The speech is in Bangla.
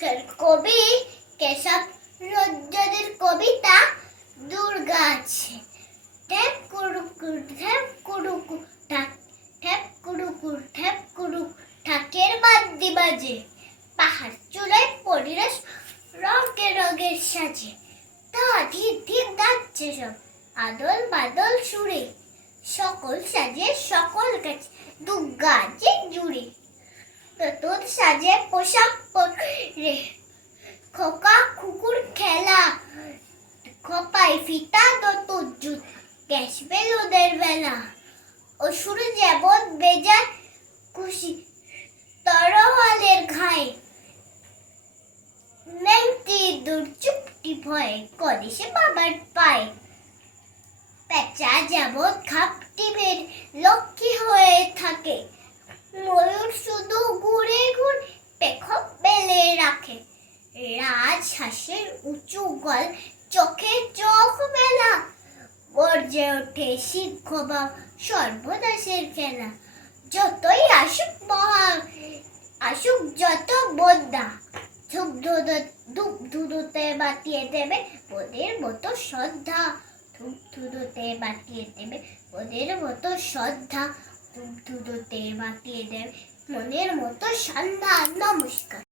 নমস্কার। কবি কেশব রঞ্জনের কবিতা দুর্গা আছে। ঠেপ কুড়ুকুর ঠেপ কুড়ুকু ঠাক ঠেপ কুড়ুকুর ঠেপ কুড়ুক ঠাকের বাদ্যি বাজে, পাহাড় চূড়ায় পরিবেশ রঙে রঙের সাজে। তা ধীর ধীর নাচছে সব আদল বাদল সুরে, সকল সাজে সকল গাছে দুর্গা যে জুড়ে। নতুন সাজে পোশাক পরে খোকা কুকুর খেলা, খোপায় ফিতা নতুন জুত গ্যাস বেলুনের বেলা। অসুর যেমন বেজায় খুশি তরোয়ালের ঘায়ে, নেংটি দূর চুপটি ভয়ে করে সে বাবার পায়ে। পেঁচা যেমন খাপটি বের লক্ষ্মী হয়ে থাকে, ময়ূর শুধু ঘুরে ঘুরে পেখম মেলে রাখে। রাজহাঁসের উঁচু গল চোখে চোখ মেলা, গর্জে ওঠে সিংহ বা সর্বনাশের খেলা। যতই আসুক আসুক যত বন্যা, ধূপ ধুনোতে বাতিয়ে দেবে ওদের মতো শ্রদ্ধা। ধূপ ধুনোতে বাতিয়ে দেবে ওদের মতো শ্রদ্ধা, ধূপ ধুনোতে বাতিয়ে দেবে মনের মতো সন্ধ্যা। নমস্কার।